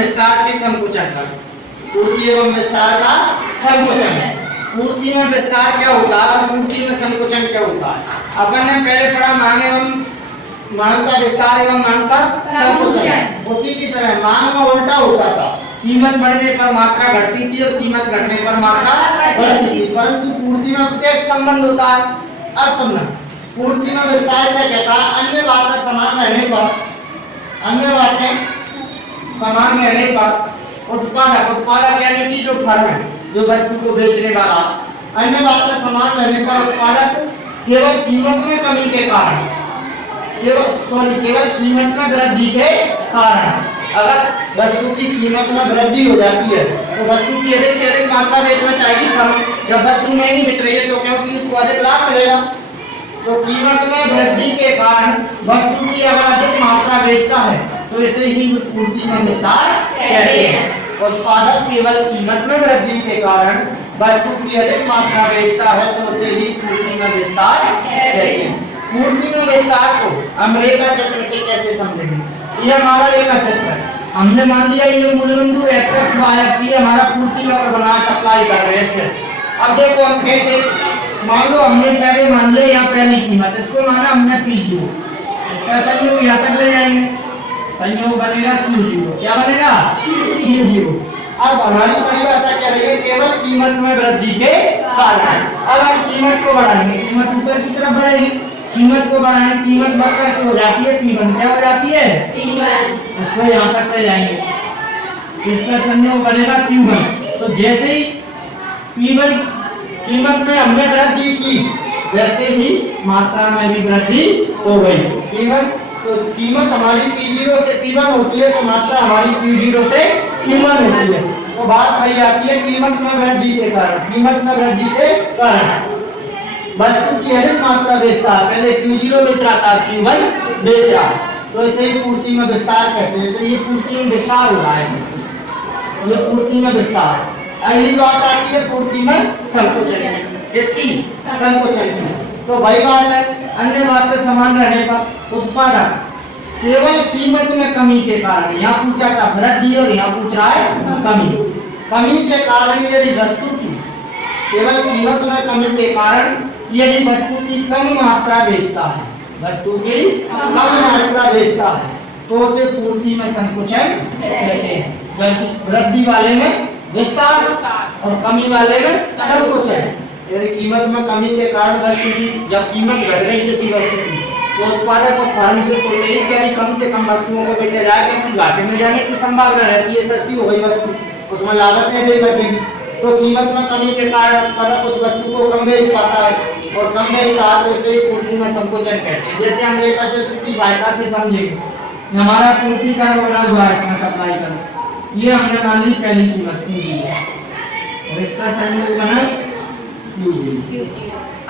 विस्तार के संकुचन का, पूर्ति एवं विस्तार का संकुचन। पूर्ति में विस्तार क्या होता है और पूर्ति में संकुचन क्या होता है? अपन ने पहले पढ़ा मांग एवं मांग का विस्तार एवं मांग का संकुचन। उसी की तरह मांग में उल्टा होता था, कीमत बढ़ने पर मात्रा घटती थी और कीमत घटने पर मात्रा बढ़ती थी, परंतु पूर्ति में प्रत्यक्ष संबंध होता है। अब समझना, पूर्ति में विस्तार क्या कहता है? अन्य बातें समान रहने पर, अन्य बातें समान रहने पर उत्पादक यानी कि जो फर्म है, जो वस्तु को बेचने वाला, अन्य बातें समान रहने पर उत्पादक केवल कीमत में कमी के कारण, केवल कीमत में वृद्धि के कारण, अगर वस्तु की कीमत में वृद्धि हो जाती है तो वस्तु की अधिक से अधिक मात्रा बेचना चाहिए कम। जब वस्तु महंगी बिक रही है तो क्योंकि उसको अधिक लाभ मिलेगा, तो कीमत में वृद्धि के कारण वस्तु की अगर अधिक मात्रा बेचता है तो इसे ही पूर्ति में विस्तार कहते हैं। उत्पादक केवल कीमत में वृद्धि के कारण वस्तु की अधिक मात्रा बेचता है तो उसे ही पूर्ति में विस्तार कहते हैं। पूर्ति में विस्तार को हम रेखा चित्र से कैसे समझेंगे? ये हमारा रेखा चित्र है, हमने मान लिया ये मूल बिंदु x अक्ष y अक्ष ये हमारा पूर्ति में बना सप्लाई कर रहे हैं। अब देखो हम कैसे, मान लो हमने पहले मान लिया यहाँ पहली कीमत, इसको माना हमने P0, इसका संयोग यहाँ तक ले जाएंगे, संयोग बनेगा Q0, क्या बनेगा Q0। अब हमारी परिभाषा क्या रही है? केवल कीमत में वृद्धि के कारण। अब हम कीमत को बढ़ाएंगे, कीमत ऊपर की तरफ बढ़ेगी, कीमत को बढ़ाएं, कीमत बढ़कर के हो जाती है P1, क्या हो जाती है P1, इसको यहाँ तक ले जाएंगे, इसका संयोग बनेगा Q1। तो जैसे ही P1 कीमत में हमने वृद्धि की वैसे ही मात्रा में भी वृद्धि हो गई। तो कीमत हमारी P0 से P1 होती है तो मात्रा हमारी Q0 से Q1 होती है। तो बात वही आती है कीमत में वृद्धि के कारण, कीमत में वृद्धि के कारण वस्तु की अधिक मात्रा बेचता है, पहले Q0 बेच रहा था Q1 बेच रहा, तो इसे ही पूर्ति में विस्तार कहते हैं। तो ये पूर्ति में विस्तार हो रहा है, ये पूर्ति में विस्तार। अगली बात आती है पूर्ति में संकुचन, इसकी संकुचन की। तो वही बात है, अन्य बातें समान रहने पर उत्पादक केवल कीमत में कमी के कारण, यहाँ पूछा था वृद्धि और यहाँ पूछ रहा है कमी के कारण यदि वस्तु की केवल कीमत में कमी के कारण यदि वस्तु की कम मात्रा बेचता है, वस्तु की कम मात्रा बेचता है तो उसे पूर्ति में संकुचन कहते हैं। जबकि वृद्धि वाले में विस्तार और कमी वाले में संकुचन। यदि कीमत में कमी के कारण वस्तु की जब कीमत घट गई किसी वस्तु की तो उत्पादक और फर्म जो सोचे कि अभी कम से कम वस्तुओं को बेचा जाए क्योंकि घाटे में जाने की संभावना रहती है, सस्ती हो गई वस्तु, उसमें लागत नहीं अधिक लगेगी, तो कीमत में कमी के कारण उत्पादक उस वस्तु को कम बेच पाता है और कम बेचता है तो उसे पूर्ति में संकुचन कहते हैं। जैसे हम रेखा चित्र की सहायता से समझेंगे, हमारा पूर्ति का बना हुआ है, इसमें सप्लाई कर, ये हमने मान ली पहली कीमत Q0 और इसका संयोग बना Q0।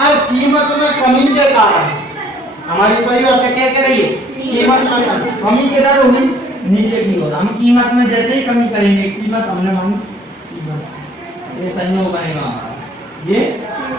अब कीमत में कमी के कारण हमारी परिभाषा क्या कह रही है? कीमत में कमी के दर होगी नीचे की ओर, हम कीमत में जैसे ही कमी करेंगे, कीमत हमने मानी ये संयोग बनेगा हमारा ये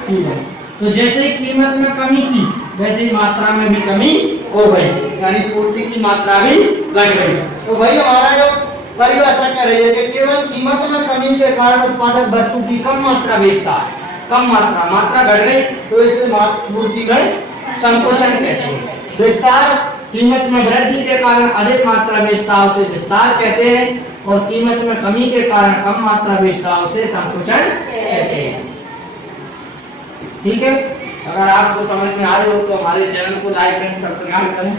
Q1। तो जैसे ही कीमत में कमी की वैसे ही मात्रा में भी कमी हो गई, यानी पूर्ति की मात्रा भी घट गई। तो भाई हमारा जो परिभाषा कह रही है कि केवल कीमत में कमी के कारण उत्पादक वस्तु की कम मात्रा बेचता है, कम मात्रा घट गई तो इसे पूर्ति में संकुचन कहते हैं। विस्तार कीमत में वृद्धि के कारण अधिक मात्रा बेचता है उसे विस्तार कहते हैं, और कीमत में कमी के कारण कम मात्रा बेचता है उसे संकुचन कहते हैं। ठीक है, अगर आपको समझ में आ रही हो तो हमारे चैनल को लाइक एंड सब्सक्राइब करें।